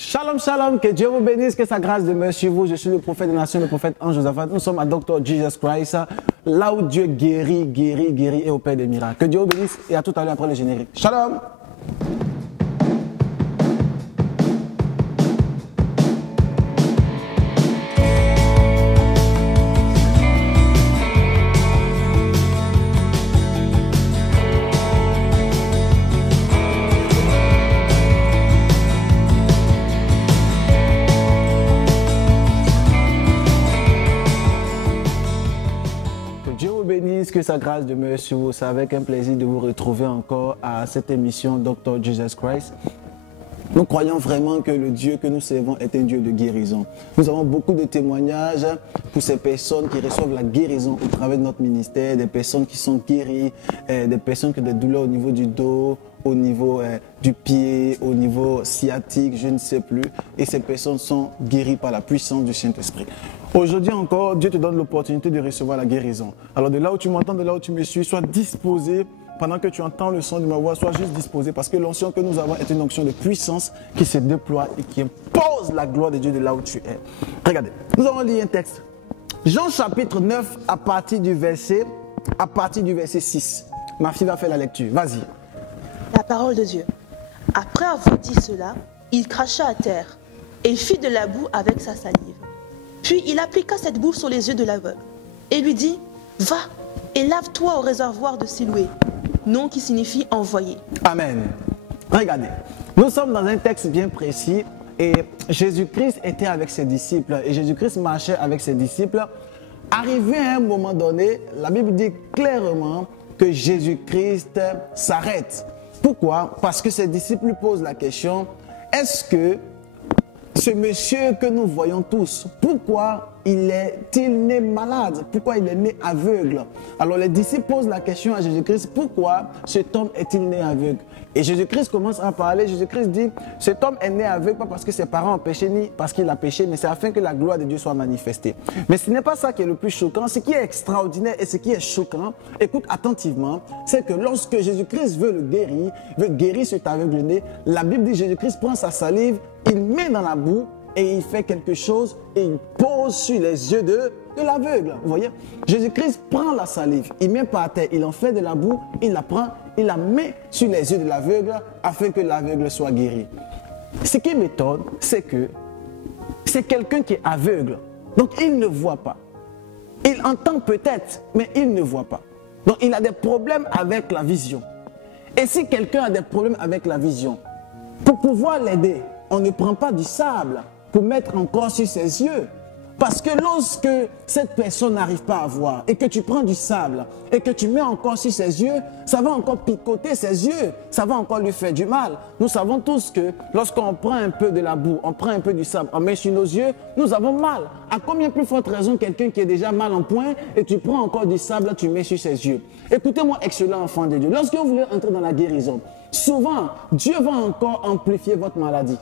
Shalom, shalom, que Dieu vous bénisse, que sa grâce demeure sur vous. Je suis le prophète des nations, le prophète Ange Josaphat. Nous sommes à Dr. Jesus Christ, là où Dieu guérit et opère des miracles. Que Dieu vous bénisse et à tout à l'heure après le générique. Shalom. Que sa grâce demeure sur vous. C'est avec un plaisir de vous retrouver encore à cette émission Dr. Jesus Christ. Nous croyons vraiment que le Dieu que nous servons est un Dieu de guérison. Nous avons beaucoup de témoignages pour ces personnes qui reçoivent la guérison au travers de notre ministère, des personnes qui sont guéries, des personnes qui ont des douleurs au niveau du dos, au niveau du pied, au niveau sciatique, je ne sais plus. Et ces personnes sont guéries par la puissance du Saint-Esprit. Aujourd'hui encore, Dieu te donne l'opportunité de recevoir la guérison. Alors de là où tu m'entends, de là où tu me suis, sois disposé. Pendant que tu entends le son de ma voix, sois juste disposé parce que l'onction que nous avons est une onction de puissance qui se déploie et qui impose la gloire de Dieu de là où tu es. Regardez, nous allons lire un texte. Jean chapitre 9 à partir du verset 6. Ma fille va faire la lecture. Vas-y. La parole de Dieu. Après avoir dit cela, il cracha à terre et fit de la boue avec sa salive. Puis il appliqua cette boue sur les yeux de l'aveugle et lui dit, « Va et lave-toi au réservoir de Siloé. » Nom qui signifie envoyé. Amen. Regardez, nous sommes dans un texte bien précis et Jésus-Christ était avec ses disciples et Jésus-Christ marchait avec ses disciples. Arrivé à un moment donné, la Bible dit clairement que Jésus-Christ s'arrête. Pourquoi? Parce que ses disciples lui posent la question, est-ce que ce monsieur que nous voyons tous, pourquoi il est-il né malade? Pourquoi il est né aveugle? Alors les disciples posent la question à Jésus-Christ, pourquoi cet homme est-il né aveugle? Et Jésus-Christ commence à parler, Jésus-Christ dit, cet homme est né aveugle pas parce que ses parents ont péché ni parce qu'il a péché, mais c'est afin que la gloire de Dieu soit manifestée. Mais ce n'est pas ça qui est le plus choquant, ce qui est extraordinaire et ce qui est choquant, écoute attentivement, c'est que lorsque Jésus-Christ veut guérir cet aveugle-né, la Bible dit Jésus-Christ prend sa salive, il met dans la boue et il fait quelque chose et il pose sur les yeux de l'aveugle. Vous voyez, Jésus-Christ prend la salive, il met par terre, il en fait de la boue, il la prend, il la met sur les yeux de l'aveugle afin que l'aveugle soit guéri. Ce qui m'étonne, c'est que c'est quelqu'un qui est aveugle, donc il ne voit pas. Il entend peut-être, mais il ne voit pas. Donc il a des problèmes avec la vision. Et si quelqu'un a des problèmes avec la vision, pour pouvoir l'aider, on ne prend pas du sable pour mettre encore sur ses yeux. Parce que lorsque cette personne n'arrive pas à voir et que tu prends du sable et que tu mets encore sur ses yeux, ça va encore picoter ses yeux, ça va encore lui faire du mal. Nous savons tous que lorsqu'on prend un peu de la boue, on prend un peu du sable, on met sur nos yeux, nous avons mal. À combien plus forte raison quelqu'un qui est déjà mal en point et tu prends encore du sable, tu mets sur ses yeux. Écoutez-moi, excellent enfant de Dieu, lorsque vous voulez entrer dans la guérison, souvent Dieu va encore amplifier votre maladie.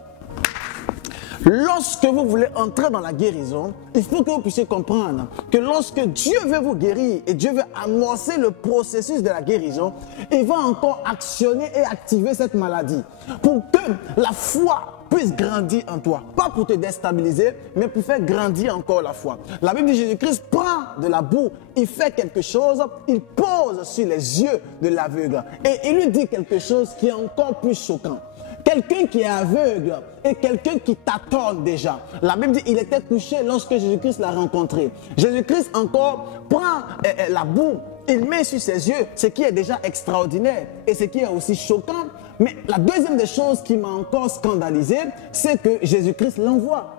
Lorsque vous voulez entrer dans la guérison, il faut que vous puissiez comprendre que lorsque Dieu veut vous guérir et Dieu veut amorcer le processus de la guérison, il va encore actionner et activer cette maladie pour que la foi puisse grandir en toi. Pas pour te déstabiliser, mais pour faire grandir encore la foi. La Bible dit Jésus-Christ prend de la boue, il fait quelque chose, il pose sur les yeux de l'aveugle et il lui dit quelque chose qui est encore plus choquant. Quelqu'un qui est aveugle et quelqu'un qui tâtonne déjà. La Bible dit qu'il était couché lorsque Jésus-Christ l'a rencontré. Jésus-Christ encore prend la boue, il met sur ses yeux, ce qui est déjà extraordinaire et ce qui est aussi choquant. Mais la deuxième des choses qui m'a encore scandalisé, c'est que Jésus-Christ l'envoie.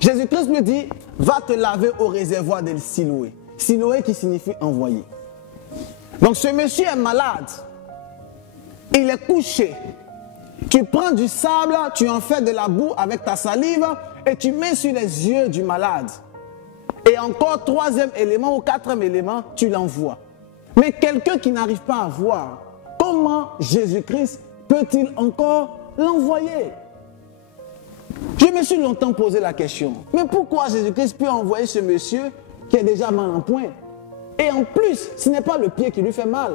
Jésus-Christ lui dit, va te laver au réservoir de Siloé. Siloé qui signifie envoyé. Donc ce monsieur est malade, il est couché. Tu prends du sable, tu en fais de la boue avec ta salive et tu mets sur les yeux du malade. Et encore troisième élément ou quatrième élément, tu l'envoies. Mais quelqu'un qui n'arrive pas à voir, comment Jésus-Christ peut-il encore l'envoyer? Je me suis longtemps posé la question. Mais pourquoi Jésus-Christ peut envoyer ce monsieur qui est déjà mal en point? Et en plus, ce n'est pas le pied qui lui fait mal,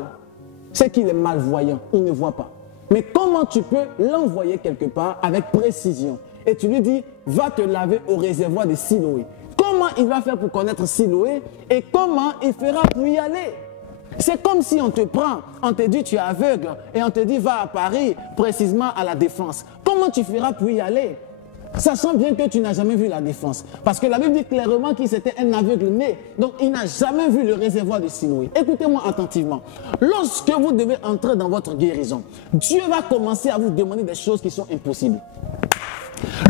c'est qu'il est malvoyant, il ne voit pas. Mais comment tu peux l'envoyer quelque part avec précision? Et tu lui dis, va te laver au réservoir de Siloé. Comment il va faire pour connaître Siloé et comment il fera pour y aller? C'est comme si on te prend, on te dit tu es aveugle et on te dit va à Paris, précisément à la Défense. Comment tu feras pour y aller? Sachant bien que tu n'as jamais vu la Défense. Parce que la Bible dit clairement qu'il était un aveugle né. Donc il n'a jamais vu le réservoir de Siloé. Écoutez-moi attentivement. Lorsque vous devez entrer dans votre guérison, Dieu va commencer à vous demander des choses qui sont impossibles.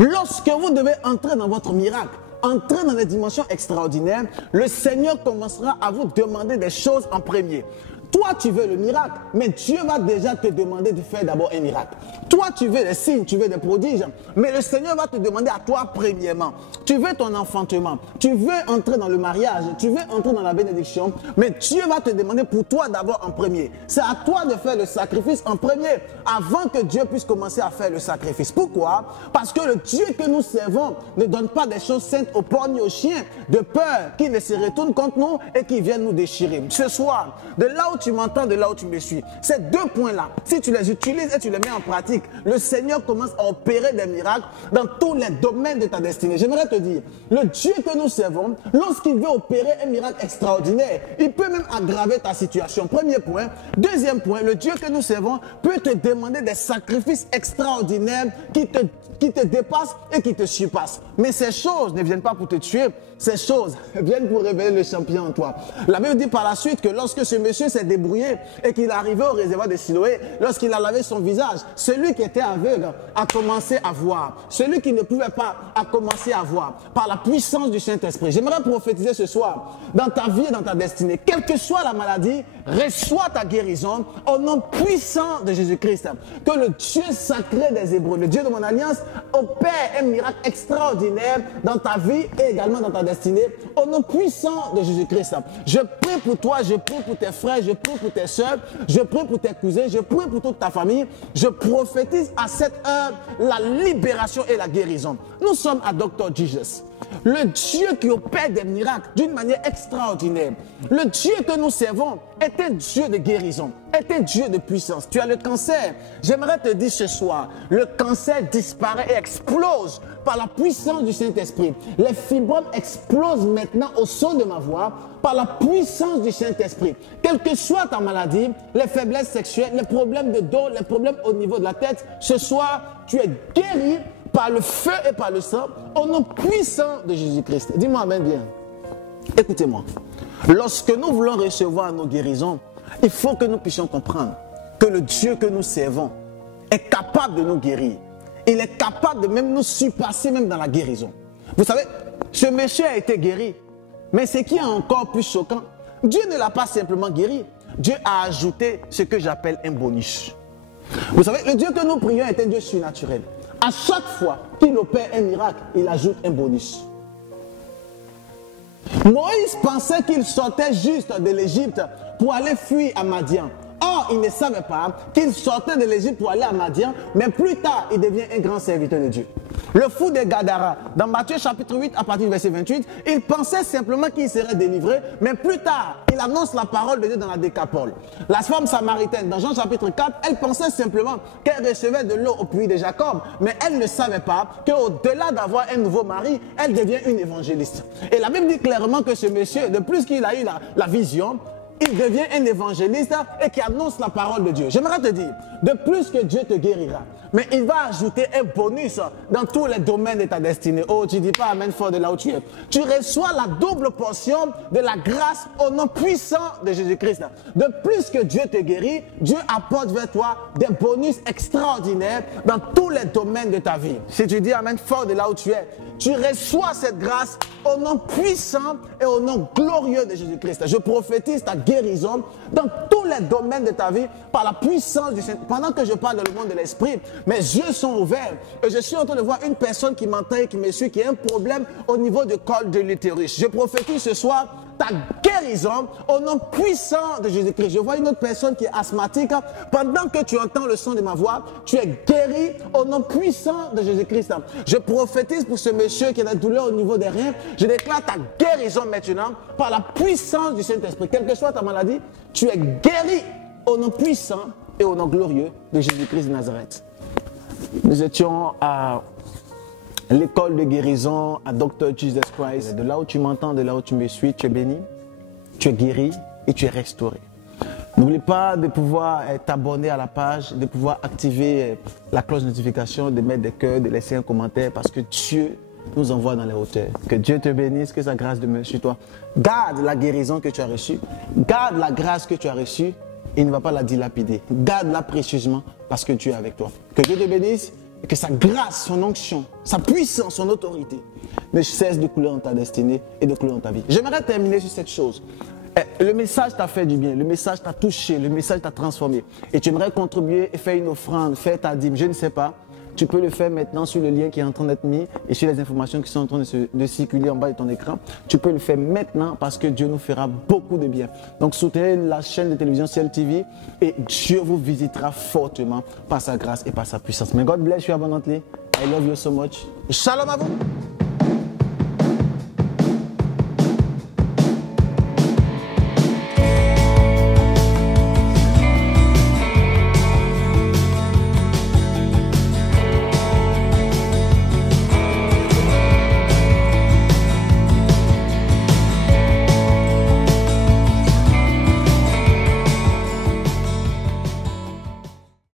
Lorsque vous devez entrer dans votre miracle, entrer dans les dimensions extraordinaires, le Seigneur commencera à vous demander des choses en premier. Toi, tu veux le miracle, mais Dieu va déjà te demander de faire d'abord un miracle. Toi, tu veux des signes, tu veux des prodiges, mais le Seigneur va te demander à toi premièrement. Tu veux ton enfantement, tu veux entrer dans le mariage, tu veux entrer dans la bénédiction, mais Dieu va te demander pour toi d'abord en premier. C'est à toi de faire le sacrifice en premier, avant que Dieu puisse commencer à faire le sacrifice. Pourquoi? Parce que le Dieu que nous servons ne donne pas des choses saintes aux porcs ni aux chiens, de peur qu'ils ne se retournent contre nous et qu'ils viennent nous déchirer. Ce soir, de là où tu m'entends, de là où tu me suis, ces deux points-là, si tu les utilises et tu les mets en pratique, le Seigneur commence à opérer des miracles dans tous les domaines de ta destinée. J'aimerais te dire, le Dieu que nous servons, lorsqu'il veut opérer un miracle extraordinaire, il peut même aggraver ta situation. Premier point. Deuxième point, le Dieu que nous servons peut te demander des sacrifices extraordinaires qui te dépassent et qui te surpassent. Mais ces choses ne viennent pas pour te tuer, ces choses viennent pour révéler le champion en toi. La Bible dit par la suite que lorsque ce monsieur s'est débrouillé et qu'il est arrivé au réservoir de Siloé, lorsqu'il a lavé son visage, celui qui était aveugle a commencé à voir. Celui qui ne pouvait pas a commencé à voir par la puissance du Saint-Esprit. J'aimerais prophétiser ce soir, dans ta vie et dans ta destinée, quelle que soit la maladie, reçois ta guérison au nom puissant de Jésus-Christ. Que le Dieu sacré des Hébreux, le Dieu de mon alliance, opère un miracle extraordinaire dans ta vie et également dans ta destinée, au nom puissant de Jésus-Christ. Je prie pour toi, je prie pour tes frères, je prie pour tes soeurs, je prie pour tes cousins, je prie pour toute ta famille. Je prophétise à cette heure la libération et la guérison. Nous sommes à Dr. Jesus, le Dieu qui opère des miracles d'une manière extraordinaire. Le Dieu que nous servons est un Dieu de guérison, est un Dieu de puissance. Tu as le cancer. J'aimerais te dire ce soir, le cancer disparaît et explose par la puissance du Saint-Esprit. Les fibromes explosent maintenant au son de ma voix par la puissance du Saint-Esprit. Quelle que soit ta maladie, les faiblesses sexuelles, les problèmes de dos, les problèmes au niveau de la tête, ce soir, tu es guéri par le feu et par le sang, au nom puissant de Jésus-Christ. Dis-moi amen bien. Écoutez-moi. Lorsque nous voulons recevoir nos guérisons, il faut que nous puissions comprendre que le Dieu que nous servons est capable de nous guérir. Il est capable de même nous surpasser même dans la guérison. Vous savez, ce monsieur a été guéri. Mais ce qui est encore plus choquant, Dieu ne l'a pas simplement guéri. Dieu a ajouté ce que j'appelle un bonus. Vous savez, le Dieu que nous prions est un Dieu surnaturel. À chaque fois qu'il opère un miracle, il ajoute un bonus. Moïse pensait qu'il sortait juste de l'Égypte pour aller fuir à Madian. Or, il ne savait pas qu'il sortait de l'Égypte pour aller à Madian, mais plus tard, il devient un grand serviteur de Dieu. Le fou de Gadara, dans Matthieu chapitre 8, à partir du verset 28, il pensait simplement qu'il serait délivré, mais plus tard, il annonce la parole de Dieu dans la Décapole. La femme samaritaine, dans Jean chapitre 4, elle pensait simplement qu'elle recevait de l'eau au puits de Jacob, mais elle ne savait pas qu'au-delà d'avoir un nouveau mari, elle devient une évangéliste. Et la Bible dit clairement que ce monsieur, de plus qu'il a eu la vision, il devient un évangéliste et qui annonce la parole de Dieu. J'aimerais te dire, de plus que Dieu te guérira, mais il va ajouter un bonus dans tous les domaines de ta destinée. Oh, tu ne dis pas amen fort de là où tu es. Tu reçois la double portion de la grâce au nom puissant de Jésus-Christ. De plus que Dieu te guérit, Dieu apporte vers toi des bonus extraordinaires dans tous les domaines de ta vie. Si tu dis amen fort de là où tu es, tu reçois cette grâce au nom puissant et au nom glorieux de Jésus-Christ. Je prophétise ta guérison dans tous les domaines de ta vie par la puissance du Saint-Esprit. Pendant que je parle dans le monde de l'esprit, mes yeux sont ouverts et je suis en train de voir une personne qui m'entend et qui me suit, qui a un problème au niveau du col de l'utérus. Je prophétise ce soir ta guérison au nom puissant de Jésus-Christ. Je vois une autre personne qui est asthmatique. Pendant que tu entends le son de ma voix, tu es guéri au nom puissant de Jésus-Christ. Je prophétise pour ce monsieur qui a des douleurs au niveau des reins. Je déclare ta guérison maintenant par la puissance du Saint-Esprit. Quelle que soit ta maladie, tu es guéri au nom puissant et au nom glorieux de Jésus-Christ de Nazareth. Nous étions à l'école de guérison à Dr. Jesus Christ. De là où tu m'entends, de là où tu me suis, tu es béni, tu es guéri et tu es restauré. N'oublie pas de pouvoir t'abonner à la page, de pouvoir activer la cloche de notification, de mettre des cœurs, de laisser un commentaire parce que Dieu nous envoie dans les hauteurs. Que Dieu te bénisse, que sa grâce demeure sur toi. Garde la guérison que tu as reçue, garde la grâce que tu as reçue et ne va pas la dilapider. Garde-la précieusement parce que Dieu est avec toi. Que Dieu te bénisse et que sa grâce, son onction, sa puissance, son autorité ne cesse de couler dans ta destinée et de couler dans ta vie. J'aimerais terminer sur cette chose. Le message t'a fait du bien, le message t'a touché, le message t'a transformé. Et tu aimerais contribuer et faire une offrande, faire ta dîme, je ne sais pas. Tu peux le faire maintenant sur le lien qui est en train d'être mis et sur les informations qui sont en train de circuler en bas de ton écran. Tu peux le faire maintenant parce que Dieu nous fera beaucoup de bien. Donc soutenez la chaîne de télévision Ciel TV et Dieu vous visitera fortement par sa grâce et par sa puissance. May God bless you abundantly. I love you so much. Shalom à vous.